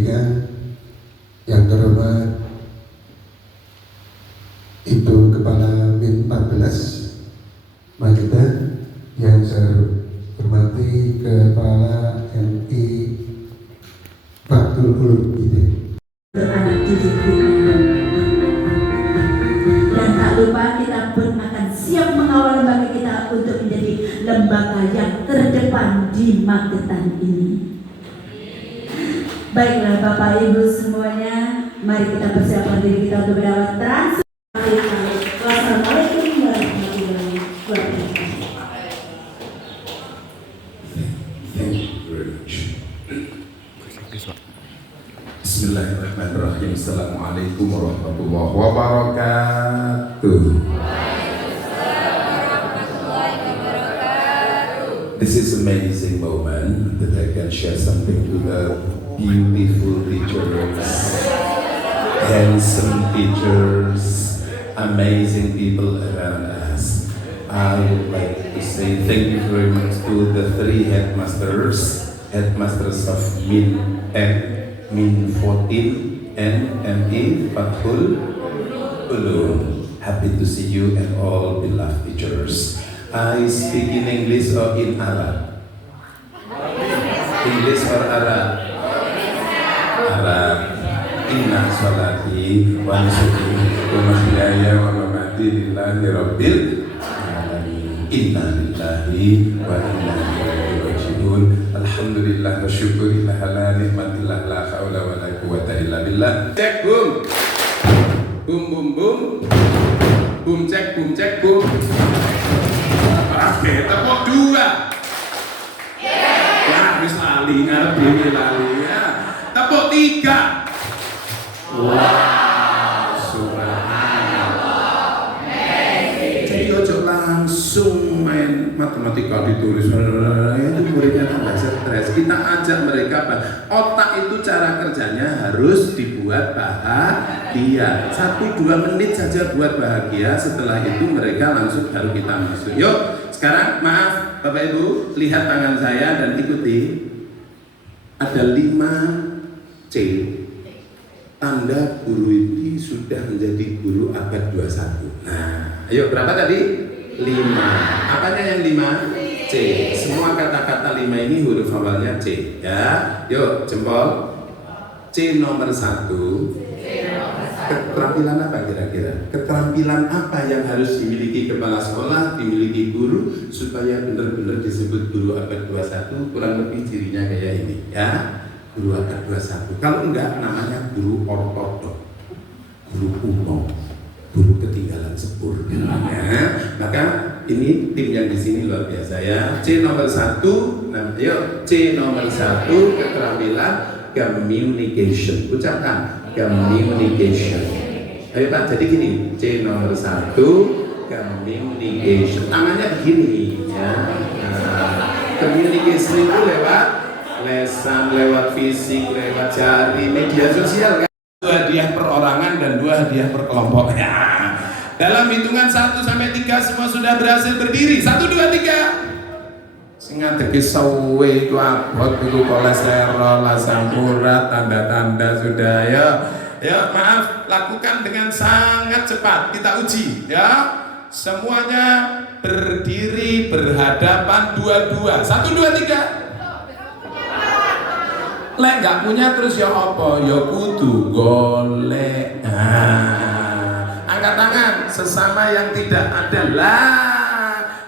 Amerika, yang terhormat Ibu Kepala BIN 14 Magita, yang saya hormati Kepala MI Faktul Ulum beranak cucu kita. Dan tak lupa kita pun akan siap mengawal lembaga kita untuk menjadi lembaga yang terdepan di Magetan ini. Baiklah Bapak Ibu semuanya, mari kita persiapkan diri kita untuk berdakwah trans. Wassalamualaikum warahmatullahi wabarakatuh. Bismillahirrahmanirrahim. Assalamualaikum warahmatullahi wabarakatuh. This is amazing moment that I can share something to the beautiful teachers, handsome teachers, amazing people around us. I would like to say thank you very much to the three headmasters of MIN 10, MIN 14, and MI Fathul Ulum. Happy to see you and all beloved teachers. I speak in English or in Arab? English or Arab? Arab. Inna sholati wa nusuki wa mahyaya wa mamati lillahi rabbil alamin. Inna lillahi wa inna ilaihi raji'un. Alhamdulillah wa syukurillah ala nikmatillah la haula wa la quwwata illa billah. Cek boom. Boom boom boom. Boom cek boom cek boom. Oke, tepuk dua. Ya, bisa lali, ngarep ini lali ya. Tepuk tiga. Wow, subhanallah. Jadi ojo langsung main matematika ditulis. Itu muridnya tambah stres. Kita ajak mereka, otak itu cara kerjanya harus dibuat bahagia. 1-2 menit saja buat bahagia. Setelah itu mereka langsung baru kita masuk. Yuk. Sekarang maaf Bapak Ibu, lihat tangan saya dan ikuti. Ada 5 C. Tanda guru ini sudah menjadi guru abad 21. Nah, ayo berapa tadi? 5. Apanya yang 5? C. Semua kata-kata 5 ini huruf awalnya C. Ya, yuk jempol. C nomor 1. Keterampilan apa kira-kira? Keterampilan apa yang harus dimiliki kepala sekolah, dimiliki guru supaya benar-benar disebut guru abad 21? Kurang lebih cirinya kayak ini ya, guru abad 21. Kalau enggak namanya guru ortodok, guru kuno, guru ketinggalan sepur ya. Maka ini tim yang di sini luar biasa ya. C nomor 1, nah, yuk C nomor 1 keterampilan communication. Ucapkan communication. Ayo Pak, jadi gini, C nomor 1 communication. Namanya begini ya. Communication itu lewat lesan, lewat fisik, lewat jari, media sosial kan. 2 hadiah perorangan dan 2 hadiah per kelompok. Ya. Dalam hitungan 1 sampai 3 semua sudah berhasil berdiri. 1, 2, 3. Ngadegi sawe itu abot itu kolesterol, asam urat, tanda-tanda sudah ya. Ya maaf, lakukan dengan sangat cepat. Kita uji ya. Semuanya berdiri berhadapan dua-dua. 1, 2, 3. Lek nggak punya terus ya apa? Ya kudu golek. Angkat tangan sesama yang tidak ada lah.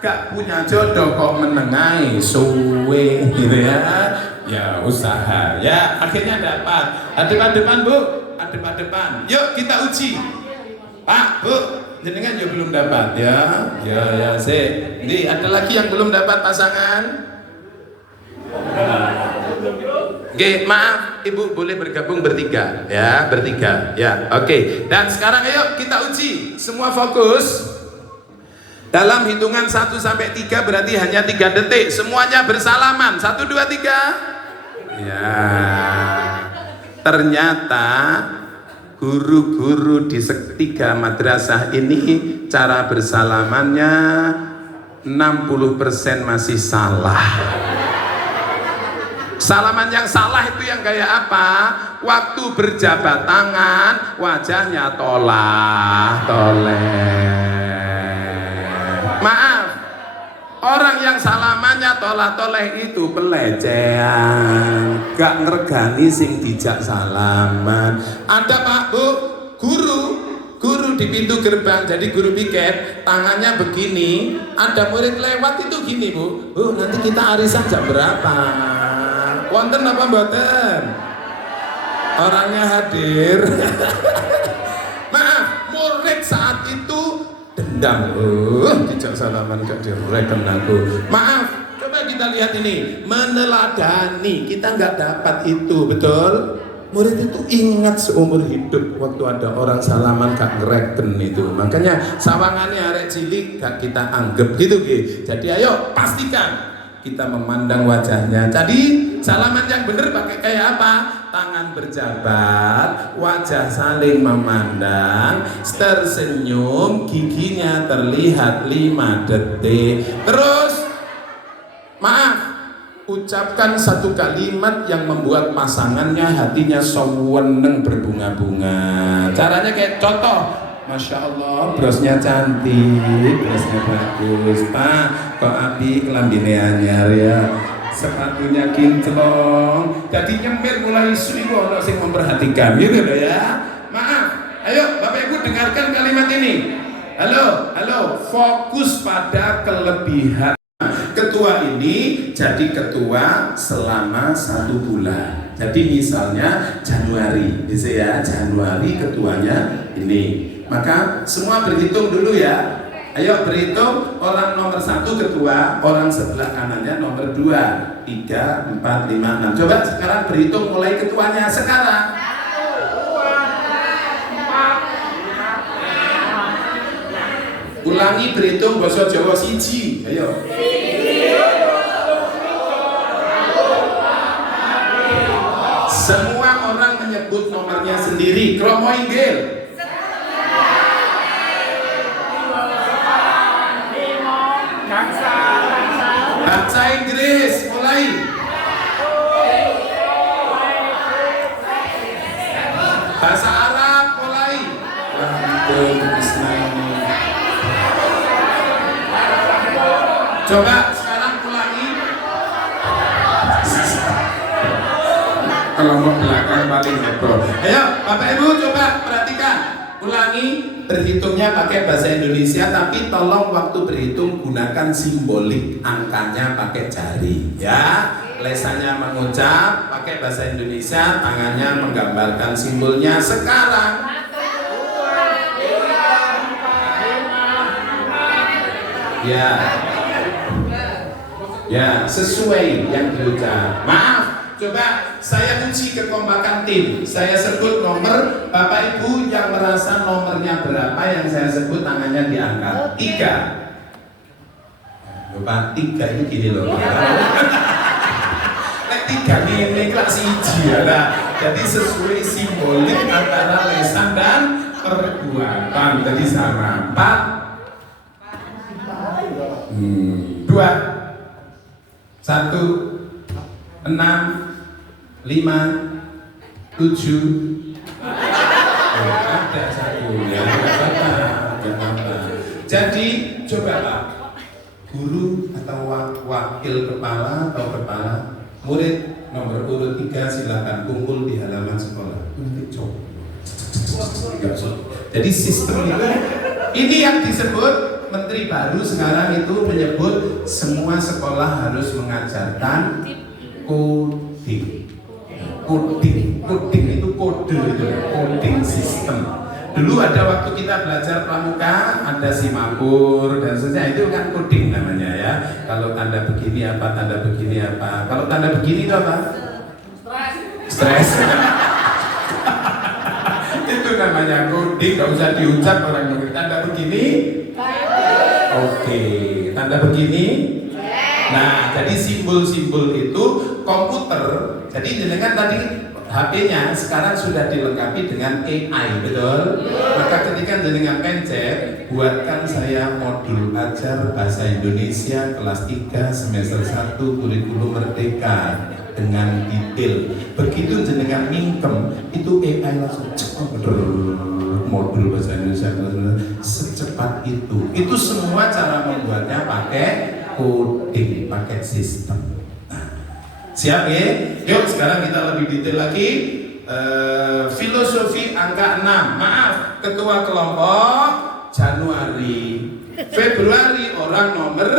Gak punya jodoh kok menengai suwe gitu ya. Ya usaha ya akhirnya dapat. Depan Bu, depan. Yuk kita uji. Pak, Bu, jenengan ya belum dapat ya. Ya sih. Ini ada lagi yang belum dapat pasangan. Oke, maaf, Ibu boleh bergabung bertiga ya, bertiga ya. Oke. Dan sekarang ayo kita uji. Semua fokus. Dalam hitungan 1 sampai 3 berarti hanya 3 detik. Semuanya bersalaman. 1, 2, 3. Ya. Ternyata guru-guru di 3 madrasah ini cara bersalamannya 60% masih salah. 1 Salaman yang salah itu yang kayak apa? Waktu berjabat tangan, wajahnya toleh. Maaf, orang yang salamannya tolah-toleh itu pelecehan, gak ngergani sing dijak salaman. Ada Pak Bu, guru di pintu gerbang, jadi guru piket, tangannya begini, ada murid lewat itu gini Bu, nanti kita arisan jam berapa? Wonten apa mboten? Orangnya hadir. Maaf, murid saat itu dendam, dijak salaman gak direken aku. Maaf, coba kita lihat ini, meneladani, kita nggak dapat itu, betul? Murid itu ingat seumur hidup waktu ada orang salaman gak ngereken itu. Makanya sawangannya arek cilik gak kita anggap gitu gitu. Jadi ayo pastikan kita memandang wajahnya. Jadi salaman yang benar pakai kayak apa? Tangan berjabat, wajah saling memandang, tersenyum, giginya terlihat 5 detik. Terus maaf, ucapkan satu kalimat yang membuat pasangannya hatinya seweneng berbunga-bunga. Caranya kayak contoh, Masya Allah, brosnya cantik, brosnya bagus. Pak, kok api kelambine anyar ya, sepatunya kinclong. Jadi nyemir mulai suwi ono sing memperhatikan gitu loh ya. Maaf, ayo Bapak Ibu dengarkan kalimat ini. Halo, fokus pada kelebihan. Ketua ini jadi ketua selama 1 bulan. Jadi misalnya Januari, bisa ya, Januari ketuanya ini. Maka semua berhitung dulu ya. Ayo berhitung, orang nomor 1 ketua, orang sebelah kanannya nomor 2, 3, 4, 5, 6. Coba sekarang berhitung mulai ketuanya sekarang. Ulangi berhitung basa Jawa siji. Ayo. Semua orang menyebut nomornya sendiri. Kromo inggil. Bahasa Inggris mulai. Bahasa Arab mulai. Coba sekarang ulangi. Kalau mau belakang paling heboh. Ayo Bapak Ibu coba perhatikan. Ulangi, berhitungnya pakai bahasa Indonesia, tapi tolong waktu berhitung gunakan simbolik, angkanya pakai jari ya. Lesannya mengucap pakai bahasa Indonesia, tangannya menggambarkan simbolnya. Sekarang ya sesuai yang diucap. Maaf, coba saya uji kekompakan tim. Saya sebut nomor, Bapak Ibu yang merasa nomornya berapa yang saya sebut tangannya diangkat. 3. Bapak 3 ini gini loh. Nek 3 ini kelas 1 ya. Jadi sesuai simbolik antara lesan dan perbuatan. Jadi sama 4 2 1 6 5 7 ada 1 ya. Jadi coba Pak, guru atau wakil kepala atau kepala murid nomor urut 3 silakan kumpul di halaman sekolah. Jadi sistem itu ini yang disebut Menteri baru sekarang itu menyebut semua sekolah harus mengajarkan coding. Coding itu kode itu, coding sistem. Dulu ada waktu kita belajar pramuka, ada simapur dan seterusnya, itu kan coding namanya ya. Kalau tanda begini apa, tanda begini apa. Kalau tanda begini itu apa? Stres. Itu namanya coding, gak usah diucap orang mengerti. Tanda begini. Oke, tanda begini. Nah, jadi simbol-simbol itu komputer. Jadi jenengan tadi HP-nya sekarang sudah dilengkapi dengan AI, betul? Maka ketika jenengan pencet, buatkan saya modul ajar bahasa Indonesia kelas 3 semester 1 kurikulum merdeka. dengan detail. Begitu jenengan mingkem, itu AI langsung cepat modul bahasa Indonesia secepat itu. Itu semua cara membuatnya pakai coding, pakai sistem. Nah, siap ya? Yuk sekarang kita lebih detail lagi. Filosofi angka 6. Maaf, ketua kelompok Januari, Februari orang nomor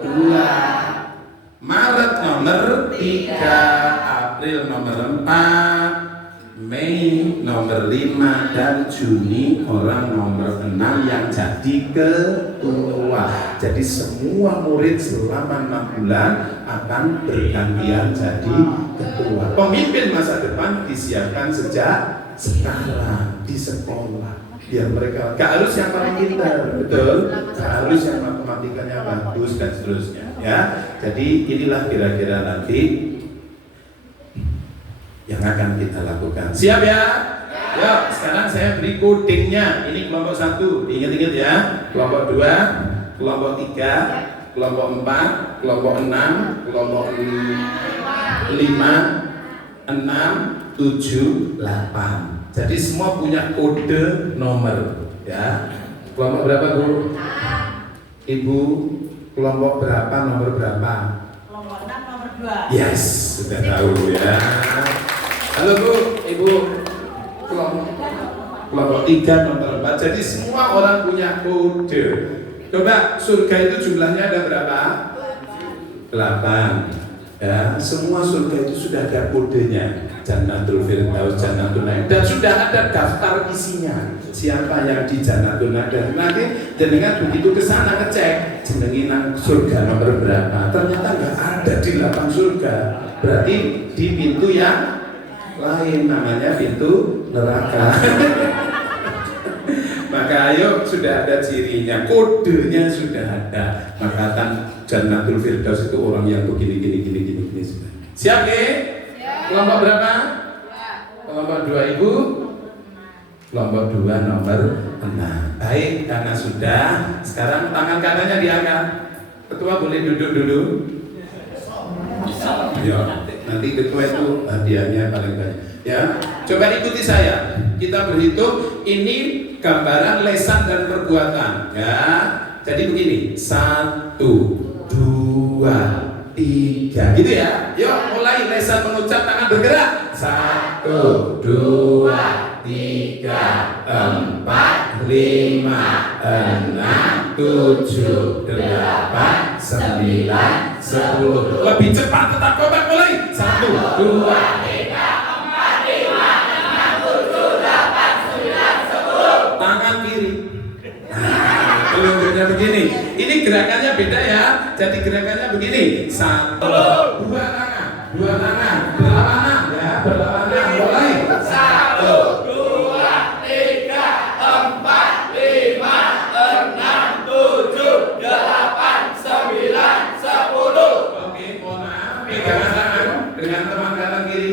2, Maret nomor 3, April nomor 4, Mei nomor 5, dan Juni orang nomor 6 yang jadi ketua. Jadi semua murid selama 6 bulan akan bergantian jadi ketua. Pemimpin masa depan disiapkan sejak sekarang di sekolah. Biar mereka gak harus yang paling pintar, betul? Gak harus yang matematikanya bagus dan seterusnya, ya. Jadi inilah kira-kira nanti yang akan kita lakukan. Siap ya? Ya. Sekarang saya beri codingnya. Ini kelompok 1, ingat-ingat ya. Kelompok 2, kelompok 3, kelompok 4, kelompok 6, kelompok 5, 6, 7, 8. Jadi semua punya kode nomor, ya. Kelompok berapa, Bu? Ibu, kelompok berapa, nomor berapa? Kelompok 6 nomor 2. Yes, sudah tahu ya. Halo Bu, Ibu, kelompok 3 nomor 4. Jadi semua orang punya kode. Coba surga itu jumlahnya ada berapa? 8. Ya, semua surga itu sudah ada kodenya. Jannatul Firdaus, Jannatul Naim, dan sudah ada daftar isinya. Siapa yang di Jannatul Naim? Nanti jenengan begitu ke sana ngecek jenengan surga nomor berapa. Ternyata nggak ada di lapang surga. Berarti di pintu yang lain, namanya pintu neraka. Maka ayo, sudah ada cirinya, kodenya sudah ada. Maka kan Jannatul Firdaus itu orang yang begini. Siap ya? Kelompok berapa? Kelompok 2 Ibu? Kelompok 2 nomor 6. Baik, karena sudah, sekarang tangan kanannya diangkat. Ketua boleh duduk dulu. Ya, nanti ketua itu hadiahnya paling banyak. Ya, coba ikuti saya. Kita berhitung. Ini gambaran lesan dan perbuatan. Ya, jadi begini. 1, 2, 3, gitu ya. Yuk mulai lesan mengucap, tangan bergerak. 1, 2, 3, 4, 5, 6, 7, 8, 9, 10. Lebih cepat, tetap kompak, mulai. 1, 2, 3, 4, 5, 6, 7, 8, 9, 10. Tangan kiri. Telunjuknya begini. Ini gerakannya beda ya. Jadi gerakannya begini. 1, 2 tangan, 2 tangan, berlawanan ya, berlawanan. Mulai. 1, 2, 3, 4, 5, 6, 7, 8, 9, 10. Oke, mohon maaf. Pegangan tangan dengan teman kanan kiri.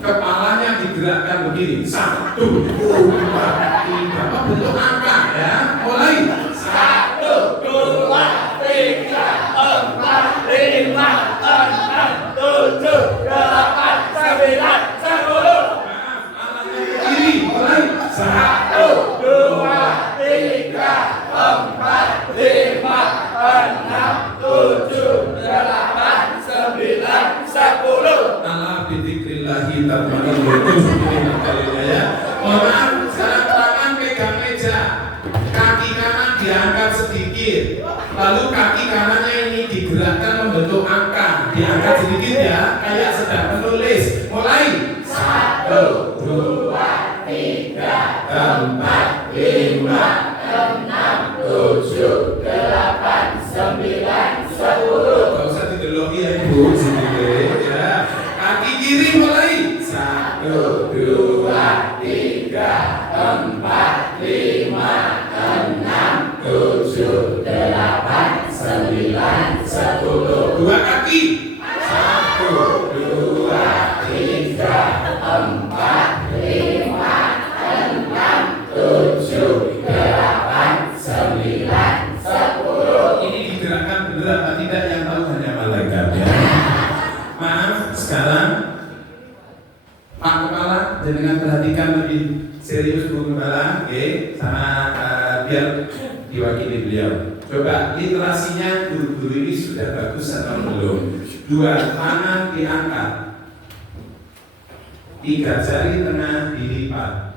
Kepalanya digerakkan begini. 1, 2, 3. Apa bentuk angka ya? Mulai. 1, 2, 3, 4, 5, 6, 7, 8, 9, 10. Maaf, tangannya ke kiri. Mulai. 1, 2, 3, 4, 5, 6, 7, 8, 9, 10. Ala bidzikrillahi tatma'innul qulub. Ya. Mohon maaf, sekarang tangan pegang meja. Kaki kanan diangkat sedikit. Lalu kaki kanannya ini digerakkan membentuk angka. Diangkat sedikit ya, kayak sedang menulis. Mulai. 1, 2, 3, 4, 5, 6, 7, 8, 9, 10. Gak usah dideloki ya Ibu, sendiri ya. Kaki kiri mulai. 1, 2, 3, 4, 5, 6, 7, 8, 9, 10. Dua kaki. 1, 2, 3, 4, 5, 6, 7. Jangan perhatikan lebih serius Bu Gembala, oke? Sama biar diwakili beliau. Coba literasinya guru-guru ini sudah bagus atau belum? 2 tangan diangkat, 3 jari tengah dilipat,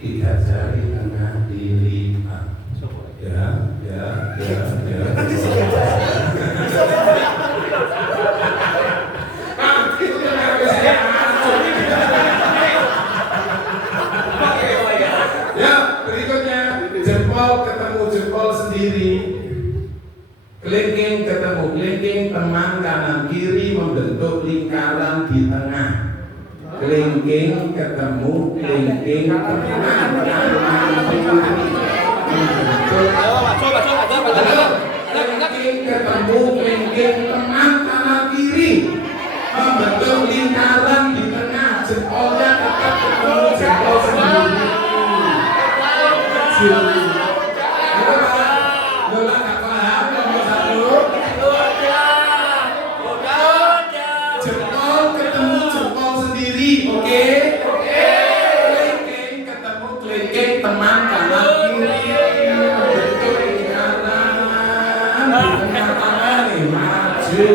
3 jari tengah dilipat. Ya. Ya, berikutnya jempol ketemu jempol sendiri. Kelingking ketemu kelingking, teman kanan kiri membentuk lingkaran di tengah. Kelingking ketemu kelingking, teman kanan kiri membentuk. Kelingking ketemu kelingking, teman kanan kiri membentuk lingkaran di tengah. Jempolnya tetap ketemu jempol sendiri. Jempol ketemu jempol sendiri, oke? Kelingking ketemu kelingking, teman kanan kiri bentuk lingkaran di tengah tangan nih, maju.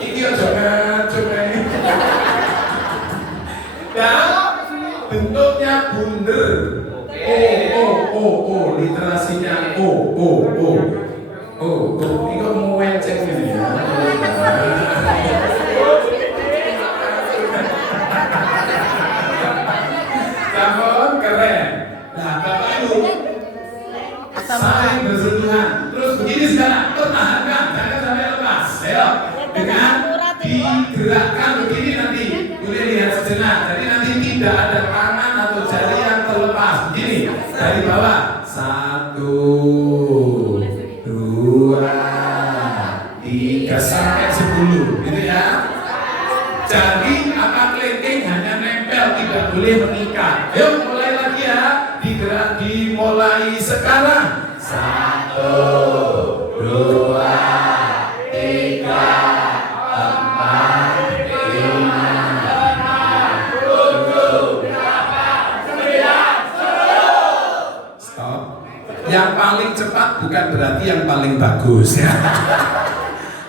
Ini coba. Dan bentuknya bunder. Literasinya ini kok mau wenceng ini ya. Sampun keren. Nah, Bapak Ibu saling bersentuhan. Terus begini sekarang, pertahankan, jangan sampai lepas. Ayo, dengan digerakkan begini nanti. Boleh lihat sejenak. Jadi nanti tidak ada tangan atau jari yang terlepas. Begini, dari bawah. 1, 2, 3 sampai 10, gitu ya. Jadi apa kelingking hanya nempel, tidak boleh mengikat. Yuk mulai lagi ya, digerak dimulai sekarang. 1, 2, 3, 4, 5, 6, 7, 8, 9, 10. Stop. Yang paling cepat bukan berarti yang paling bagus ya.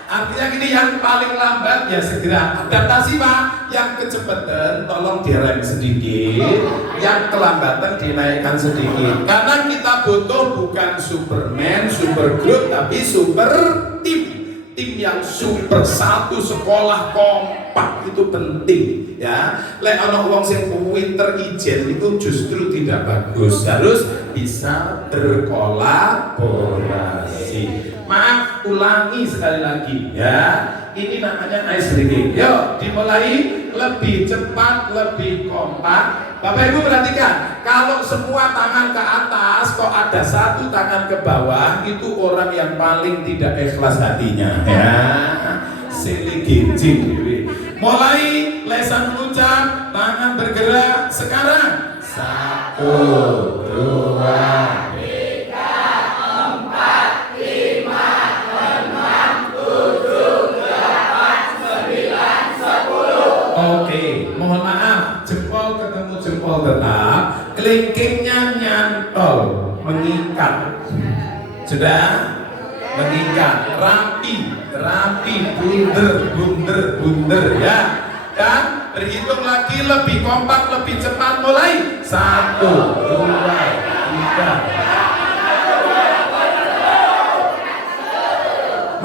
Artinya gini, yang paling lambat ya segera adaptasi Pak. Yang kecepatan tolong direm sedikit, yang kelambatan dinaikkan sedikit. Karena kita butuh bukan Superman, super group, tapi super tim. Tim yang super, satu sekolah kompak itu penting ya. Lek ana wong sing pinter ijen itu justru tidak bagus. Harus bisa berkolaborasi. Maaf, ulangi sekali lagi ya. Ini namanya ice breaking. Yuk, dimulai lebih cepat, lebih kompak. Bapak Ibu perhatikan, kalau semua tangan ke atas, kok ada satu tangan ke bawah, itu orang yang paling tidak ikhlas hatinya. Ya, silih ginjing. Mulai lesan mengucap, tangan bergerak. Sekarang 1, 2, 10. Mohon maaf, jempol ketemu jempol tetap, kelingkingnya nyantol, mengikat. Sudah? Mengikat, rapi, bunder ya. Dan berhitung lagi lebih kompak, lebih cepat. Mulai 1, 2,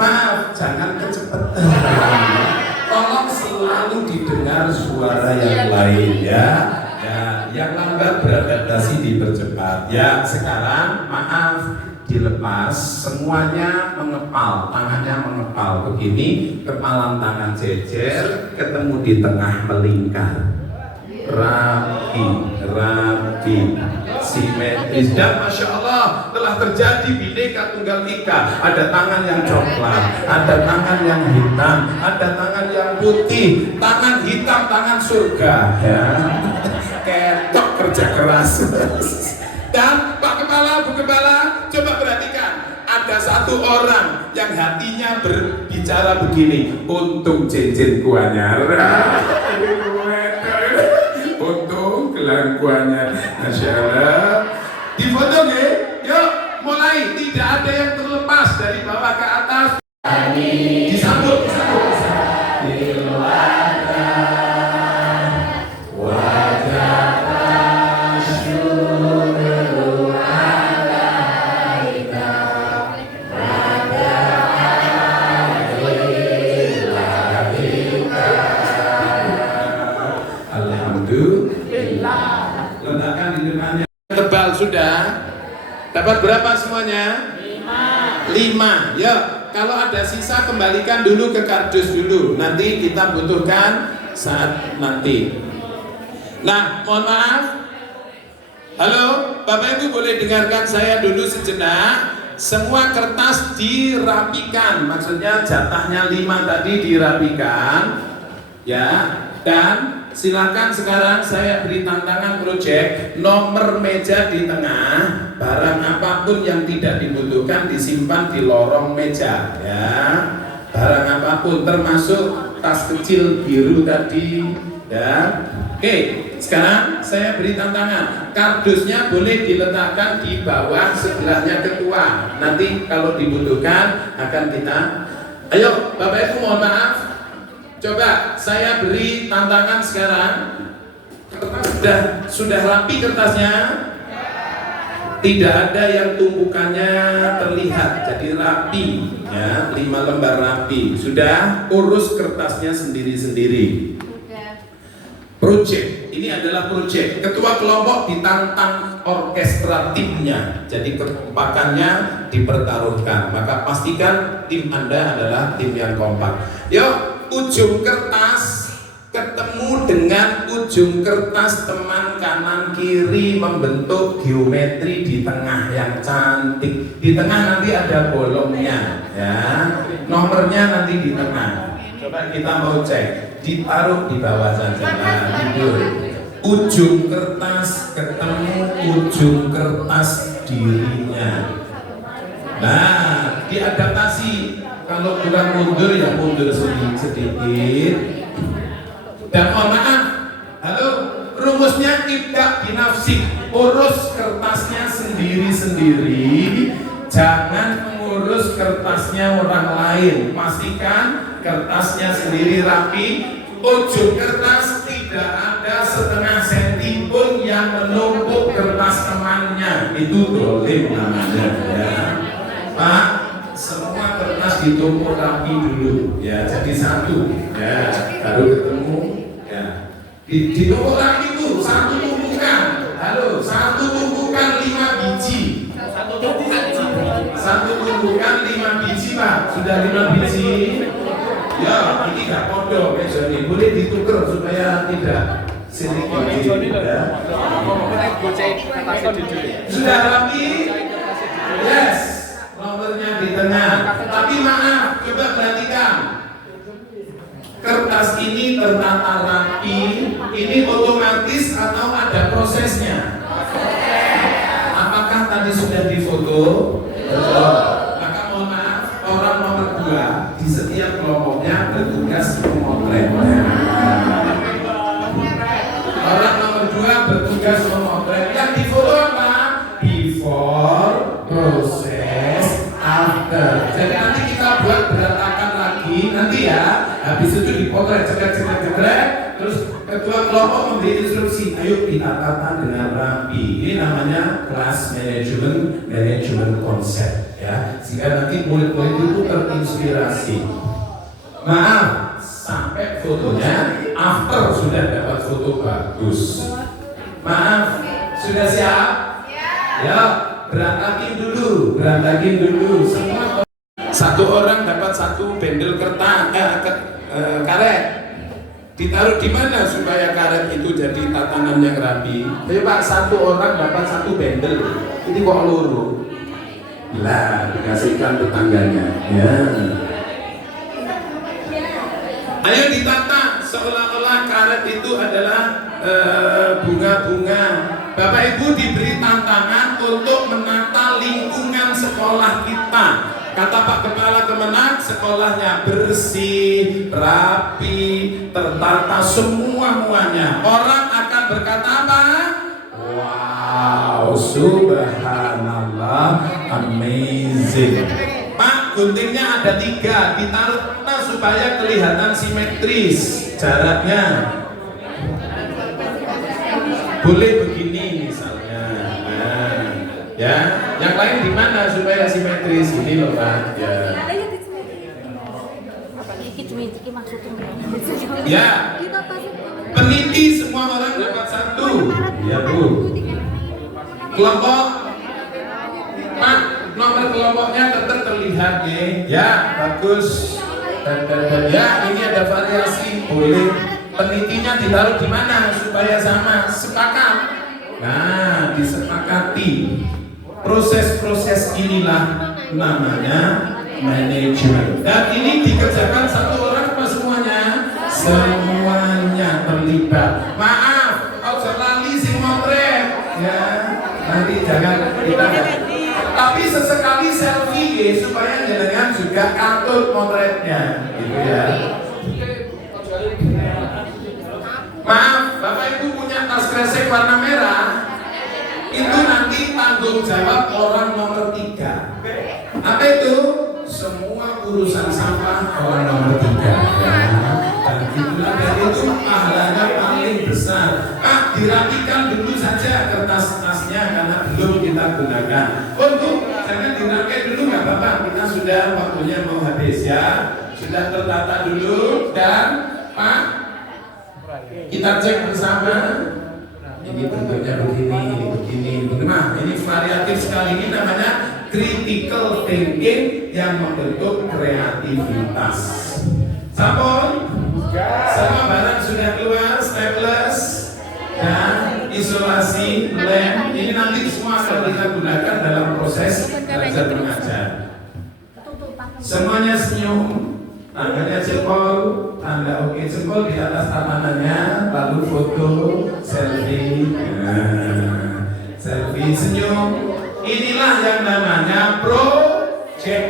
3. Maaf, jangan kecepatan. Tolong selalu didengar suara yang lain ya. Yang lambat beradaptasi dipercepat. Ya, sekarang maaf dilepas, semuanya mengepal, tangannya mengepal begini, kepalan tangan jejer, ketemu di tengah melingkar. Rapi, simetris, dan Masya Allah telah terjadi Bhinneka Tunggal Ika. Ada tangan yang coklat, ada tangan yang hitam, ada tangan yang putih, tangan hitam, tangan surga ya. Ketok kerja keras. Dan Pak Kepala, Bu Kepala, coba perhatikan, ada satu orang yang hatinya berbicara begini, untung cincinku anyar. Alhamdulillah. Letakkan di depannya. Tebal sudah. Dapat berapa semuanya? 5. Ya, kalau ada sisa kembalikan dulu ke kardus dulu. Nanti kita butuhkan saat nanti. Nah, mohon maaf. Halo, Bapak Ibu boleh dengarkan saya dulu sejenak. Semua kertas dirapikan, maksudnya jatahnya 5 tadi dirapikan, ya. Dan silakan sekarang saya beri tantangan proyek, nomor meja di tengah, barang apapun yang tidak dibutuhkan disimpan di lorong meja, ya. Barang apapun termasuk tas kecil biru tadi, ya. Oke, sekarang saya beri tantangan. Kardusnya boleh diletakkan di bawah sebelahnya ketua. Nanti kalau dibutuhkan akan kita. Ayo, Bapak Ibu mohon maaf. Coba saya beri tantangan sekarang. Sudah rapi kertasnya? Tidak ada yang tumpukannya terlihat, jadi rapi, ya. 5 lembar rapi. Sudah, urus kertasnya sendiri-sendiri. Project, ini adalah project. Ketua kelompok ditantang orkestra timnya, jadi kekompakannya dipertaruhkan. Maka pastikan tim Anda adalah tim yang kompak. Yuk, ujung kertas ketemu dengan ujung kertas teman kanan kiri membentuk geometri di tengah yang cantik. Di tengah nanti ada bolongnya, ya. Nomornya nanti di tengah. Coba kita mau cek. Ditaruh di bawah saja. Nah, tidur. Ujung kertas ketemu ujung kertas dirinya. Nah, diadaptasi. Kalau kurang mundur ya mundur sedikit. Dan mohon maaf, halo, rumusnya tidak binafsik. Urus kertasnya sendiri-sendiri. Jangan mengurus kertasnya orang lain. Pastikan kertasnya sendiri rapi. Ujung kertas tidak ada setengah senti pun yang menumpuk kertas temannya. Itu dolim namanya, ya. Pak, semua kertas ditumpuk rapi dulu, ya. Jadi satu, ya. Baru ketemu, ya. Ditumpuk rapi itu satu tumpukan. Halo, satu tumpukan 5 biji. Satu tumpukan 5 biji, Pak. Sudah 5 biji. Ya, ini gak kodok ya, Joni. Boleh ditukar supaya tidak sedikit, ya. Sudah rapi? Yes. Nomornya di tengah. Tapi maaf, coba perhatikan. Kertas ini tertata rapi. Ini otomatis atau ada prosesnya? Apakah tadi sudah difoto? Maka mohon maaf, orang nomor 2 di setiap kelompoknya bertugas memotret. Orang nomor 2 bertugas memotret. Yang difoto apa? Before, proses, after. Jadi nanti kita buat berantakan lagi. Nanti ya, habis itu dipotret, cekrek. Terus ketua kelompok memberi instruksi, ayo ditata dengan rapi. Ini namanya class management konsep, ya. Sehingga nanti murid-murid itu terinspirasi. Maaf, sampai fotonya after sudah dapat foto bagus. Maaf, sudah siap? Ya, berantakin dulu. Semua satu orang dapat satu bendel kertas, karet. Ditaruh di mana supaya karet itu jadi tatanan yang rapi? Ayo Pak, satu orang dapat satu bendel. Ini kok loro? Lah, dikasihkan tetangganya. Ya. Ayo ditata seolah-olah karet itu adalah bunga-bunga. Bapak Ibu diberi tantangan untuk menata lingkungan sekolah kita. Kata Pak Kepala Kemenag, sekolahnya bersih, rapi, tertata semuanya. Orang akan berkata apa? Wow, subhanallah, amazing. Pak, guntingnya ada 3, ditaruh supaya kelihatan simetris jaraknya. Boleh begini misalnya. Nah, ya, yang lain di mana supaya simetris? Ini loh Pak. Ya. Ya. Peniti semua orang Kelompok Pak, nomor kelompoknya tetap terlihat ya, bagus. Dan ya, ini ada variasi, boleh. Penitinya ditaruh di mana supaya sama, sepakat. Nah, disepakati. Proses-proses inilah namanya manajemen. Dan ini dikerjakan satu orang apa semuanya? Semuanya terlibat. Maaf, ojo lali sing motret ya. Nanti jangan kita. Tapi sesekali selfie supaya jenengan juga katut motretnya, gitu ya. Maaf, Bapak Ibu punya tas kresek warna merah, itu nanti tanggung jawab orang nomor 3. Apa itu? Semua urusan sampah orang nomor 3 ya. Dan itulah dari itu pahalanya paling besar. Dirapikan dulu saja kertas-kertasnya karena belum kita gunakan. Untuk jangan dirapikan dulu nggak apa-apa, kita sudah waktunya mau habis ya. Sudah tertata dulu dan Pak, kita cek bersama. Ini bentuknya begini, ini begini. Nah, ini variatif sekali. Ini namanya critical thinking yang membentuk kreativitas. Sampun, semua barang sudah keluar, staples dan isolasi lem. Ini nanti semua akan kita gunakan dalam proses belajar mengajar. Semuanya senyum, tangannya jempol, tanda oke jempol di atas tangannya, lalu foto, selfie, selfie senyum. Inilah yang namanya project.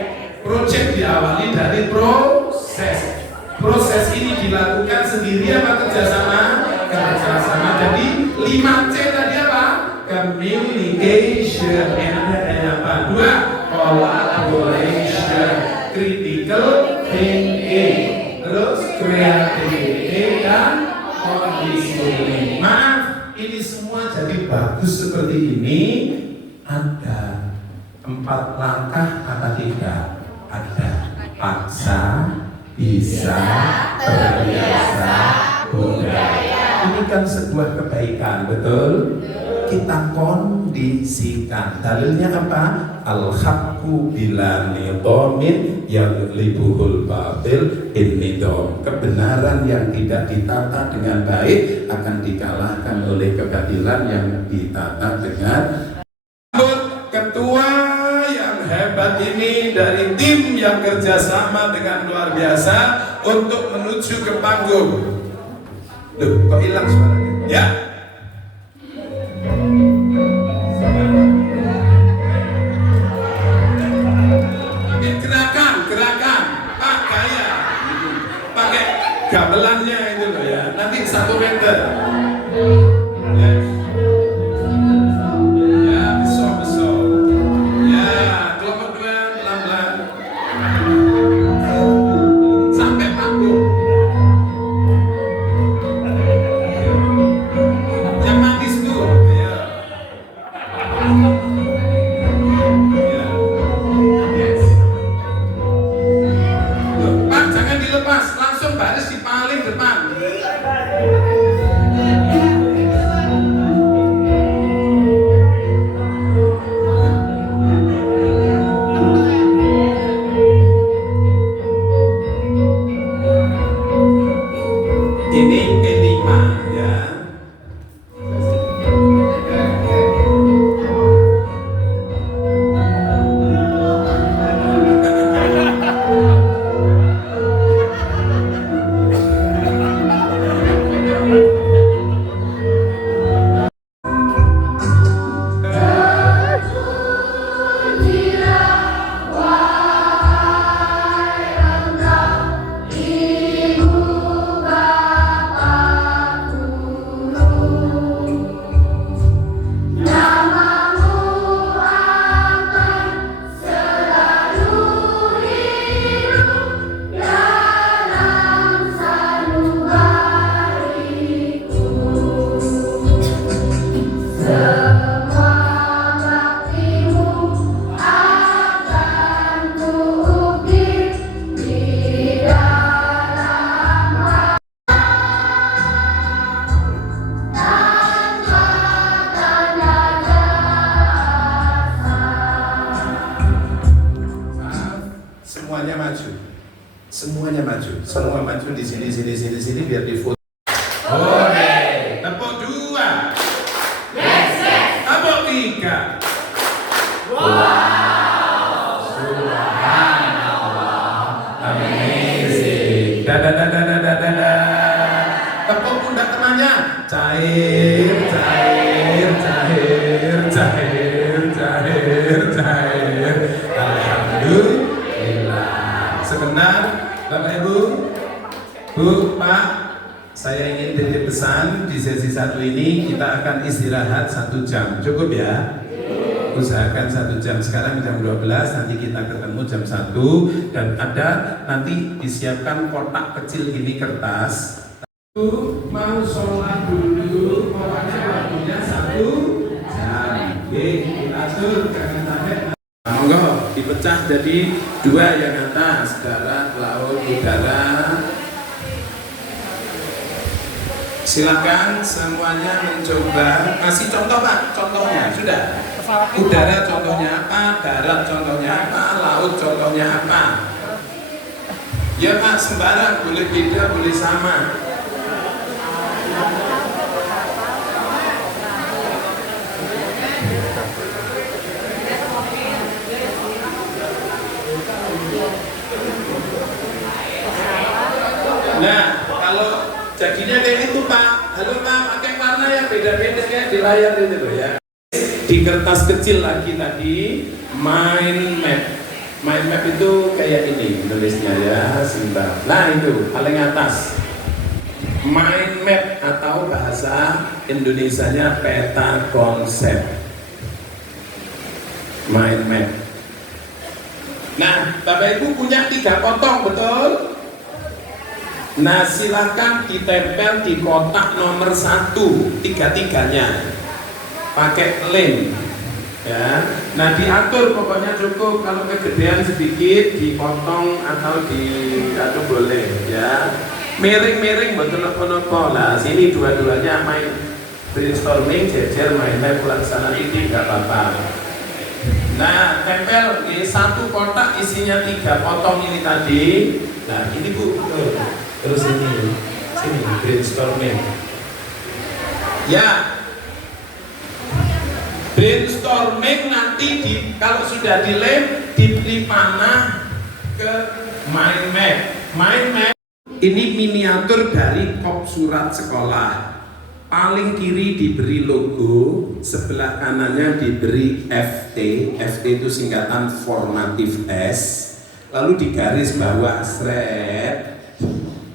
Project diawali dari proses. Proses ini dilakukan sendiri apa kerjasama? Kerjasama. Jadi 5C tadi apa? Communication. Yang apa? 2. Collaboration. Critical thinking. Terus creativity dan conditioning. Maaf, ini semua jadi bagus seperti ini. Ada 4 langkah apa tidak? Ada paksa, bisa, terbiasa, budaya. Ini kan sebuah kebaikan, betul? Kita kondisikan. Dalilnya apa? Al-haqqu bila nidhamin yaghlibuhul batil in-nidham. Kebenaran yang tidak ditata dengan baik akan dikalahkan oleh kebatilan yang ditata dengan ketua yang hebat ini dari tim yang kerjasama dengan luar biasa untuk menuju ke panggung. Duh, kok hilang suaranya? Ya. Gerakan, Pak gaya, pakai gamelannya itu loh ya. Nanti 1 meter. Ya. semua maju di sini biar difoto. Oke, tepuk 2. Yes. Tepuk 3. Wow. Subhanallah. Amazing. Tepuk pundak temannya. Cair. Alhamdulillah. Sebentar, Bapak Ibu, Bu, Pak, saya ingin titip pesan di sesi 1 ini kita akan istirahat 1 jam, cukup ya? Usahakan 1 jam, sekarang jam 12, nanti kita ketemu jam 1 dan ada nanti disiapkan kotak kecil gini kertas. Mau sholat dulu, pokoknya waktunya 1 jam. Oke, kita atur jangan sampai. Monggo dipecah jadi 2 yang atas, darat, laut, udara. Silakan semuanya mencoba. Kasih contoh Pak, contohnya sudah. Udara contohnya apa, darat contohnya apa, laut contohnya apa. Ya Pak, sembarang, boleh beda, boleh sama. Nah, kalau jadinya kayak itu Pak, halo Pak, pakai warna yang beda-beda kayak di layar itu loh ya. Di kertas kecil lagi tadi, mind map. Mind map itu kayak ini tulisnya ya, sebentar. Nah itu paling atas. Mind map atau bahasa Indonesianya peta konsep. Mind map. Nah, Bapak Ibu punya 3 potong, betul? Nah, silakan ditempel di kotak nomor 1, 3-3-nya pakai lem, ya. Nah, diatur pokoknya cukup, kalau kegedean sedikit dipotong atau diatur boleh, ya. Miring-miring betul apa-apa lah. Sini dua-duanya main brainstorming, jejer main pelaksana ini nggak apa-apa. Nah, tempel di 1 kotak isinya 3 potong ini tadi. Nah, ini Bu, terus sini brainstorming. Ya, brainstorming nanti kalau sudah dilem diberi panah ke mind map. Mind map ini miniatur dari kop surat sekolah. Paling kiri diberi logo, sebelah kanannya diberi FT. FT itu singkatan formatif S. Lalu di garis bawah seret.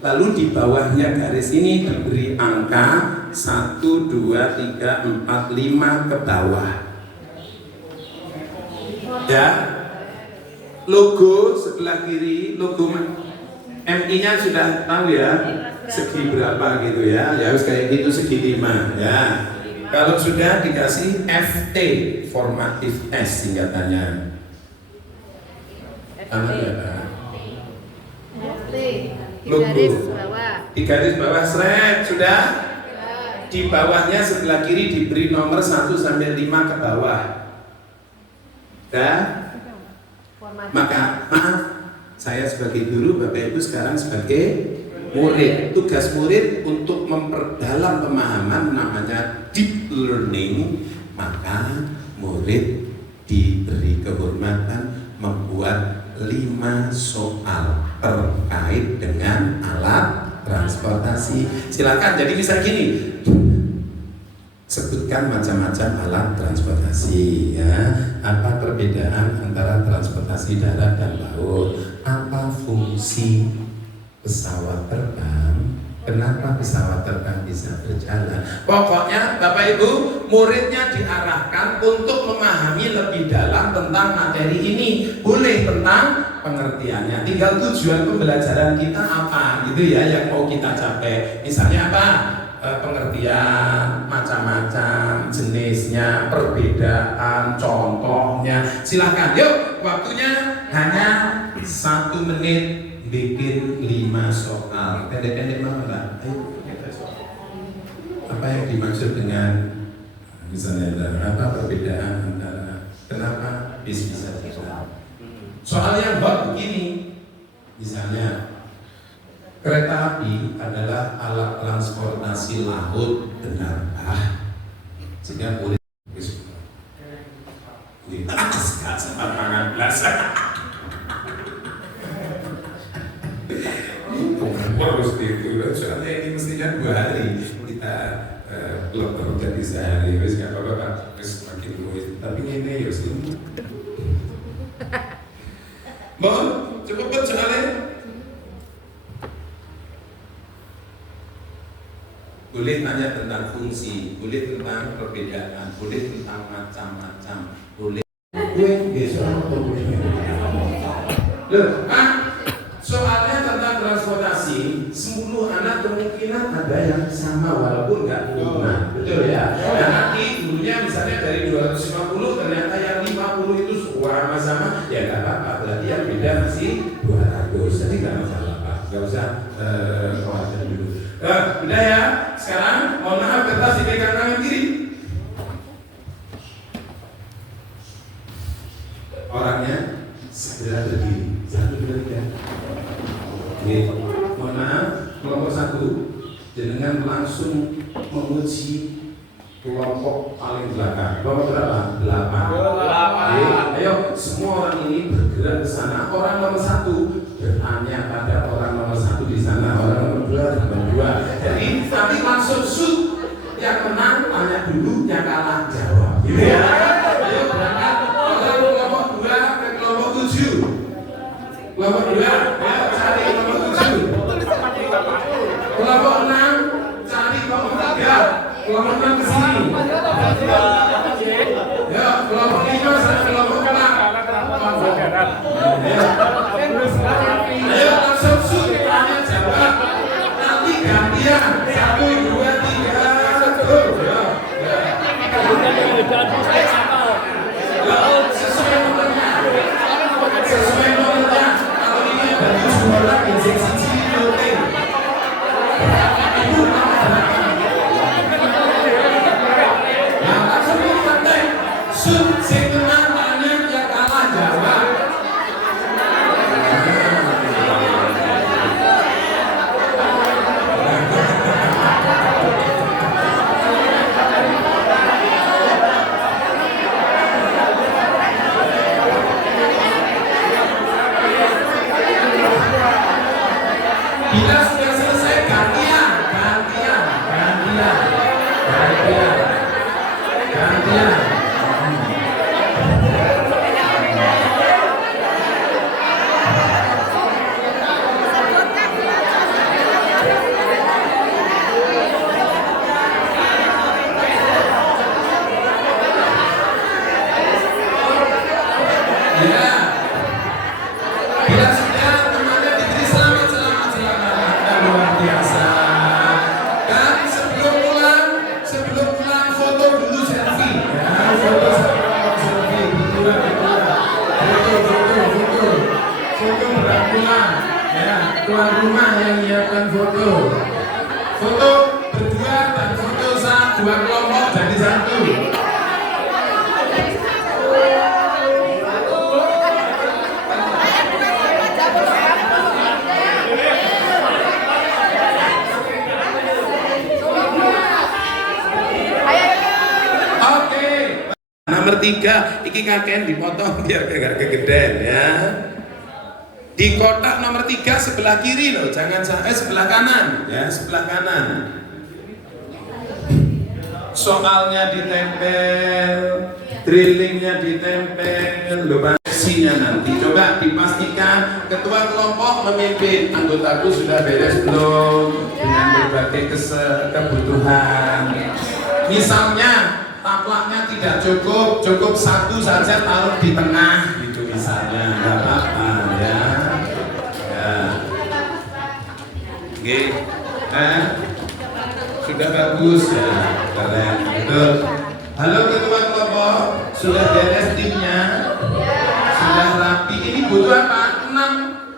Lalu di bawahnya garis ini diberi angka 1, 2, 3, 4, 5 ke bawah. Ya. Logo sebelah kiri, logo MI-nya sudah tahu ya, segi berapa gitu ya, ya harus kayak gitu segi 5 ya. Kalau sudah dikasih FT, formatif S singkatannya. Sama ya Pak? Logo. Di garis bawah seret sudah. Di bawahnya sebelah kiri diberi nomor 1 sampai 5 ke bawah. Ya. Maka maaf, saya sebagai guru, Bapak Ibu sekarang sebagai murid. Tugas murid untuk memperdalam pemahaman namanya deep learning. Maka murid diberi kehormatan membuat 5 soal terkait dengan alat transportasi. Silakan. Jadi bisa gini, sebutkan macam-macam alat transportasi ya. Apa perbedaan antara transportasi darat dan laut? Apa fungsi pesawat terbang? Kenapa pesawat terbang bisa berjalan? Pokoknya Bapak Ibu, muridnya diarahkan untuk memahami lebih dalam tentang materi ini. Boleh tentang pengertiannya, tinggal tujuan pembelajaran kita apa gitu ya yang mau kita capai. Misalnya apa? Pengertian macam-macam, jenisnya, perbedaan, contohnya. Silakan, yuk waktunya hanya 1 menit bikin 5 soal. Pendek-pendek mana Mbak? Ayo. Apa yang dimaksud dengan misalnya apa perbedaan antara kenapa bis bisa jalan? Soal yang buat begini, misalnya Kereta api adalah alat transportasi laut penerbang, sehingga boleh di atas sama tangan belas. Harus itu, soalnya ini mestinya 2 hari kita belum terjadi sehari, wes nggak apa-apa Pak, wes makin luwes. Tapi ini ya sih, mohon cepet soalnya. Boleh tanya tentang fungsi, boleh tentang perbedaan, boleh tentang macam-macam, boleh. Loh, soalnya tentang transportasi, 10 anak kemungkinan ada yang sama walaupun nggak punya, betul ya? Dan nanti dulunya misalnya dari 250 ternyata yang 50 itu sama-sama, ya nggak apa-apa. Berarti yang beda masih 200, jadi nggak masalah Pak, nggak usah khawatir dulu. Udah ya, sekarang mohon maaf kertas dipegang tangan kiri. Orangnya segera berdiri, 1, 2, 3. Oke, mohon maaf, kelompok 1 jenengan langsung menguji kelompok paling belakang. Kelompok berapa? 8. Oke, ayo semua orang ini bergerak ke sana. Orang nomor 1 bertanya pada orang nomor 1 di sana, orang nomor 2 nomor 2. Jadi nanti langsung shoot, yang menang tanya dulu, yang kalah jawab. Gitu ya. Ayo berangkat. Orang kelompok 2 ke kelompok 7. Kelompok 2, ayo cari kelompok 7. Kelompok 6 cari kelompok 3. Kelompok 6 ke sini. Ya, kelompok 5 sampai kelompok 6. Ayo langsung shoot, tanya jawab. Nanti gantian 1, 2, 3. Sesuai nomornya. Sesuai nomornya. Kalau ini ada 7 orang yang seksi loading. Ibu nama berapa? Nah, langsung kita tek. Shoot, sing menang tanya, yang kalah jawab. Bila sudah selesai gantian. Ya. Bila sudah temannya diberi selamat. Luar biasa. Dan sebelum pulang foto dulu selfie. Ya, foto selfie berdua. Foto berpulang. Ya, tuan rumah yang menyiapkan foto. Foto berdua dan foto 2 kelompok jadi 1. Nomor 3, iki kakean dipotong biar gak kegedean ya. Di kotak nomor 3 sebelah kiri loh, jangan sebelah kanan ya, sebelah kanan. Soalnya ditempel, drillingnya ditempel, lupa isinya nanti. Coba dipastikan ketua kelompok memimpin, anggotaku sudah beres belum dengan berbagai kebutuhan. Misalnya taplaknya tidak cukup 1 saja taruh di tengah gitu misalnya, nggak apa-apa ya. Oke, sudah bagus ya, keren. Betul. Halo ketua kelompok, sudah beres timnya, sudah rapi. Ini butuh apa?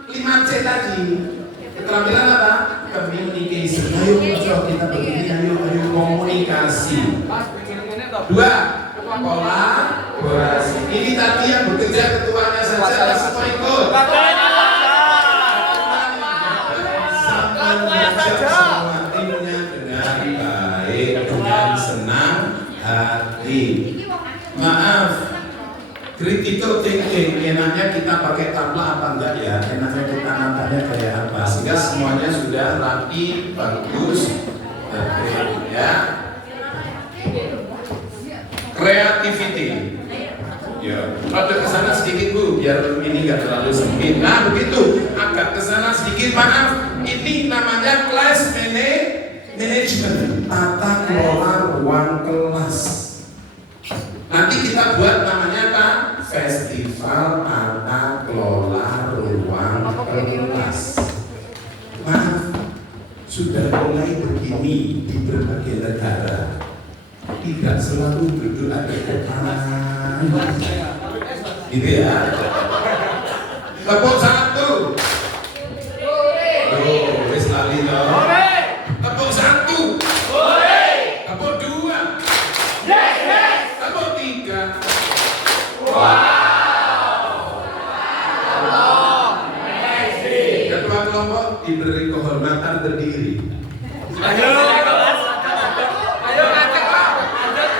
5C tadi. Keterampilan apa? Communication. Ayo kita begini, ayo komunikasi. 2, kolaborasi. Ini tadi yang bekerja ketuanya saja, semua ikut. senang hati. Maaf, critical thinking, enaknya kita pakai tabla apa enggak ya? Enaknya kita nantanya kayak apa? Sehingga semuanya sudah rapi, bagus, ya. Creativity. Ya, ada kesana sedikit Bu, biar ini nggak terlalu sempit. Nah begitu, agak kesana sedikit, maaf. Ini namanya class management, tata kelola ruang kelas. Nanti kita buat namanya apa? Festival tata kelola ruang kelas. Maaf, sudah mulai begini di berbagai negara. Tidak selalu duduk ada depan. Gitu ya. Tepuk satu. Oh, wis lali toh. Tepuk satu. Tepuk dua. Tepuk tiga. Ketua kelompok diberi kehormatan berdiri.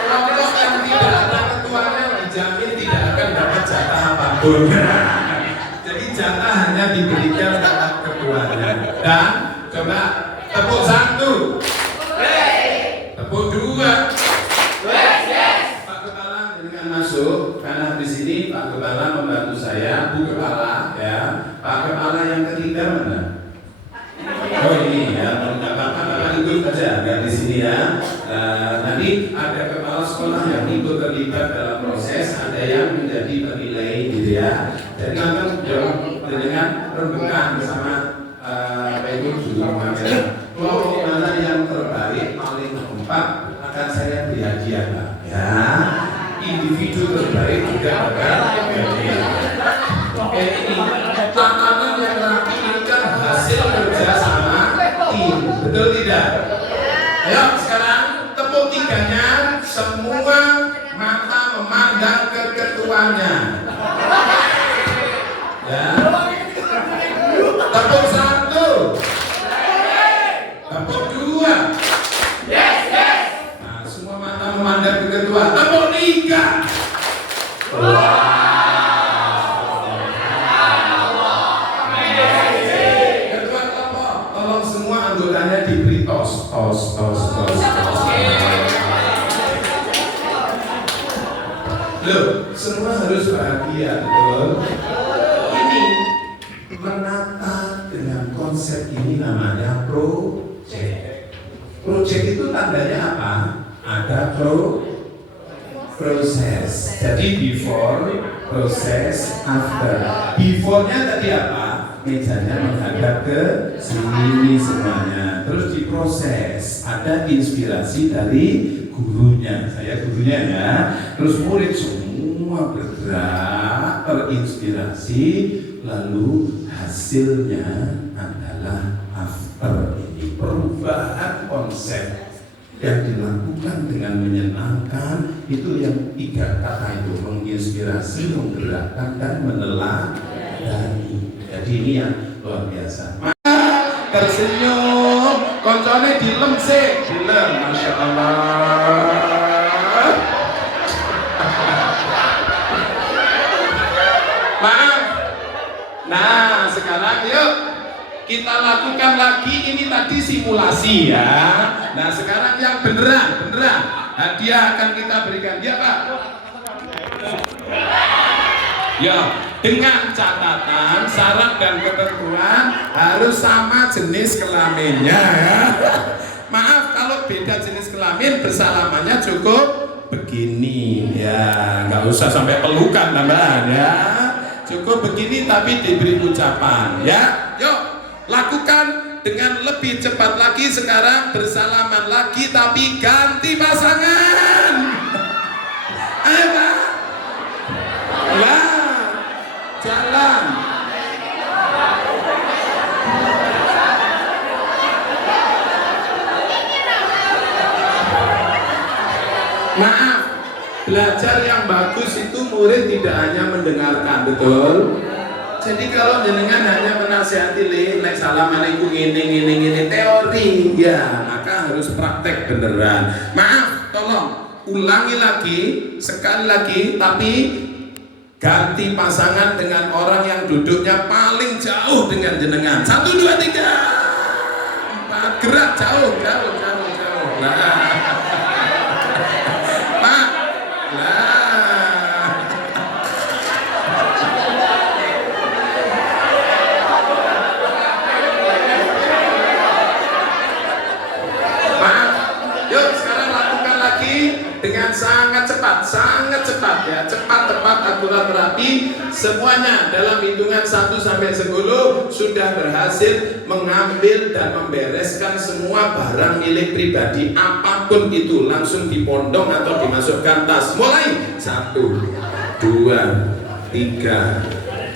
Kelompok yang tidak ada ketuanya dijamin tidak akan dapat jatah apapun. Jadi jatah hanya diberikan kepada ketuanya. Dan coba tepuk satu, tepuk dua. Pak Kepala dengan masuk karena di sini Pak Kepala membantu saya, Bu Kepala ya. Pak Kepala yang ketiga mana? Oh ini ya, nggak apa-apa, ikut aja, nggak di sini ya. Nanti ada kepala sekolah yang ikut terlibat dalam proses, ada yang menjadi penilai gitu ya. Jadi nanti jawab dengan rembukan bersama Pak Ibu juga mengajar. Kelompok mana yang terbaik, paling keempat akan saya beri hadiah Pak. Ya, individu terbaik juga akan hadiah. Oke ini tatanan yang rapi ini kan hasil kerja sama tim, betul tidak? Ayo sekarang tepuk tiganya, semua mata memandang ke ketuanya. Ya. Tepuk satu, tepuk dua. Nah semua mata memandang ke ketua. Tepuk tiga. Anggotanya diberi tos. Loh, semua harus bahagia, betul? Ini menata dengan konsep ini namanya project. Project itu tandanya apa? Ada proses. Jadi before, proses, after. Before-nya tadi apa? Mejanya menghadap ke sini semuanya, terus diproses, ada inspirasi dari gurunya, saya gurunya ya, terus murid semua bergerak terinspirasi, lalu hasilnya adalah after. Ini perubahan konsep yang dilakukan dengan menyenangkan, itu yang tiga kata itu, menginspirasi, menggerakkan dan meneladani. Jadi ini yang luar biasa. Tersenyum, koncone dilem sih, dilem, masya Allah. Maaf. Nah sekarang yuk kita lakukan lagi, ini tadi simulasi ya. Nah sekarang yang beneran, hadiah akan kita berikan dia Pak. Ya, dengan catatan syarat dan ketentuan harus sama jenis kelaminnya ya. Maaf kalau beda jenis kelamin, bersalamannya cukup begini ya, nggak usah sampai pelukan tambahan ya. Cukup begini tapi diberi ucapan ya. Yuk lakukan dengan lebih cepat lagi, sekarang bersalaman lagi tapi ganti pasangan. Ayo Pak. Lah, jalan. Maaf, belajar yang bagus itu murid tidak hanya mendengarkan, betul? Jadi kalau jenengan hanya menasihati lek assalamualaikum ini teori ya, maka harus praktek beneran. Maaf, tolong ulangi lagi, sekali lagi, tapi ganti pasangan dengan orang yang duduknya paling jauh dengan jenengan. 1, 2, 3, 4, gerak jauh. Nah. Pak, nah. Pak, yuk sekarang lakukan lagi dengan sangat cepat ya, cepat, tepat, akurat, rapi. Semuanya dalam hitungan 1 sampai 10 sudah berhasil mengambil dan membereskan semua barang milik pribadi apapun itu, langsung dipondong atau dimasukkan tas. Mulai 1, 2, 3,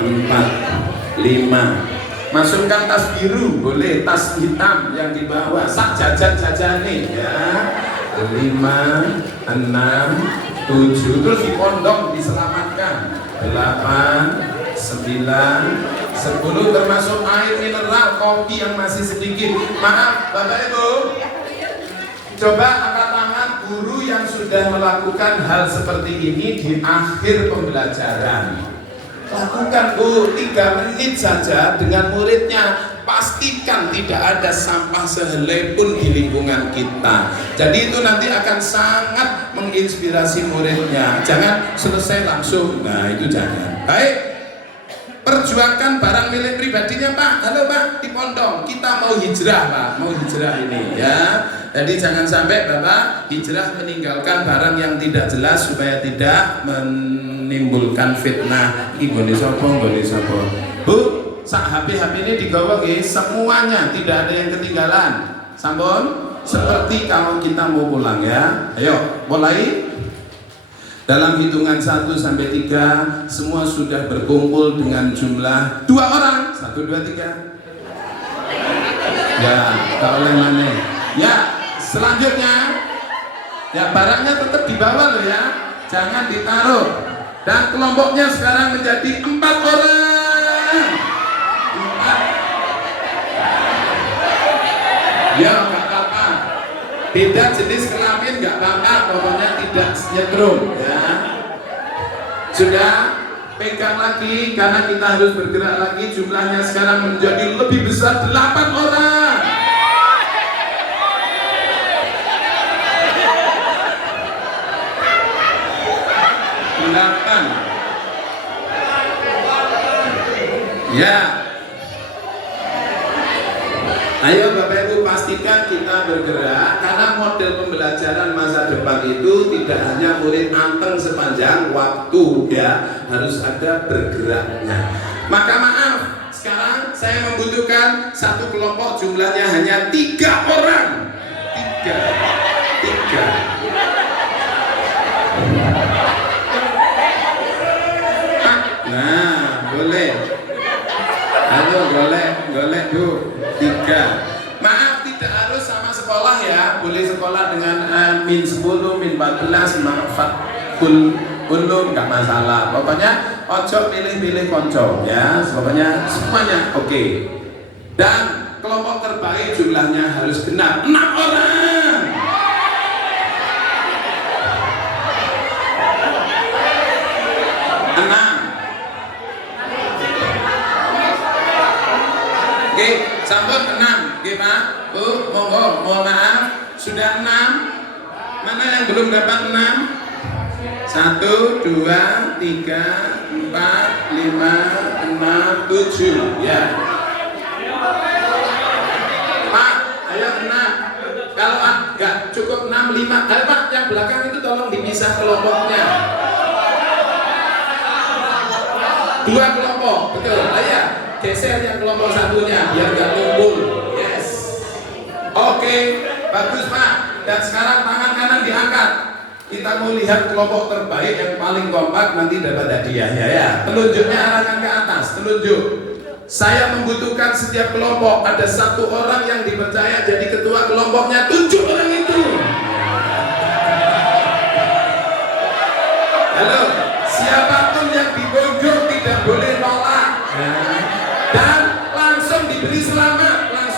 4, 5. Masukkan tas biru, boleh tas hitam yang dibawa, sak jajan nih ya. 5, 6, 7, terus dipondong, diselamatkan. 8, 9, 10, termasuk air mineral, kopi yang masih sedikit. Maaf Bapak Ibu, coba angkat tangan guru yang sudah melakukan hal seperti ini di akhir pembelajaran. Lakukan Bu, 3 menit saja dengan muridnya. Pastikan tidak ada sampah sehelai pun di lingkungan kita. Jadi itu nanti akan sangat menginspirasi muridnya. Jangan selesai langsung, nah itu jangan. Baik, perjuangkan barang milik pribadinya Pak. Halo Pak, di pondok kita mau hijrah Pak, mau hijrah ini ya. Jadi jangan sampai Bapak hijrah meninggalkan barang yang tidak jelas supaya tidak menimbulkan fitnah. Nggone sapa. Bu, sak HP ini digawa nggih, semuanya tidak ada yang ketinggalan. Sampun seperti kalau kita mau pulang ya. Ayo, mulai. Dalam hitungan 1 sampai 3 semua sudah berkumpul dengan jumlah 2 orang. 1, 2, 3. Ya, tak oleh mana. Ya, selanjutnya ya barangnya tetap dibawa loh ya. Jangan ditaruh. Dan kelompoknya sekarang menjadi 4 orang. 4. Ya, nggak apa-apa. Beda jenis kelamin nggak apa-apa, pokoknya tidak nyetrum ya. Sudah, pegang lagi karena kita harus bergerak lagi. Jumlahnya sekarang menjadi lebih besar, 8 orang. Ya. Ayo Bapak Ibu pastikan kita bergerak karena model pembelajaran masa depan itu tidak hanya murid anteng sepanjang waktu ya, harus ada bergeraknya. Maka maaf, sekarang saya membutuhkan satu kelompok jumlahnya hanya 3 orang. 3. Nah, boleh. Halo, golek Bu. 3. Maaf, tidak harus sama sekolah ya. Boleh sekolah dengan min 10, min 14, fakul ulum, nggak masalah. Pokoknya ojo pilih-pilih konco ya. Pokoknya semuanya oke. Dan kelompok terbaik jumlahnya harus genap 6 orang. Oke, sampun 6, oke Pak, Bu, monggo, mohon maaf, sudah 6. Mana yang belum dapat 6? 1, 2, 3, 4, 5, 6, 7, ya. Pak, ayo 6. Kalau enggak cukup 6, 5, ayo Pak, yang belakang itu tolong dipisah kelompoknya. 2 kelompok, betul, ayo. Geser yang kelompok satunya biar gak tumpul. Yes. Oke, bagus Pak. Dan sekarang tangan kanan diangkat. Kita mau lihat kelompok terbaik yang paling kompak nanti dapat hadiahnya ya. Telunjuknya arahkan ke atas. Telunjuk. Saya membutuhkan setiap kelompok ada 1 orang yang dipercaya jadi ketua kelompoknya. Tunjuk orang itu. Halo, siapapun yang di pojok tidak boleh nolak. Dan langsung diberi selamat, selamat.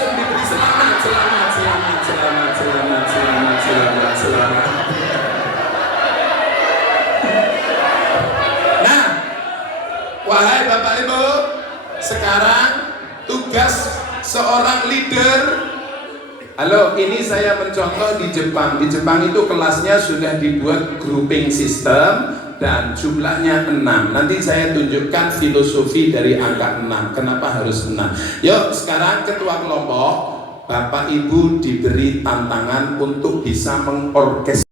Sekarang tugas seorang leader. Halo, ini saya mencontoh di Jepang. Di Jepang itu kelasnya sudah dibuat grouping system dan jumlahnya 6. Nanti saya tunjukkan filosofi dari angka 6. Kenapa harus 6? Yuk, sekarang ketua kelompok, Bapak Ibu diberi tantangan untuk bisa mengorkestrasi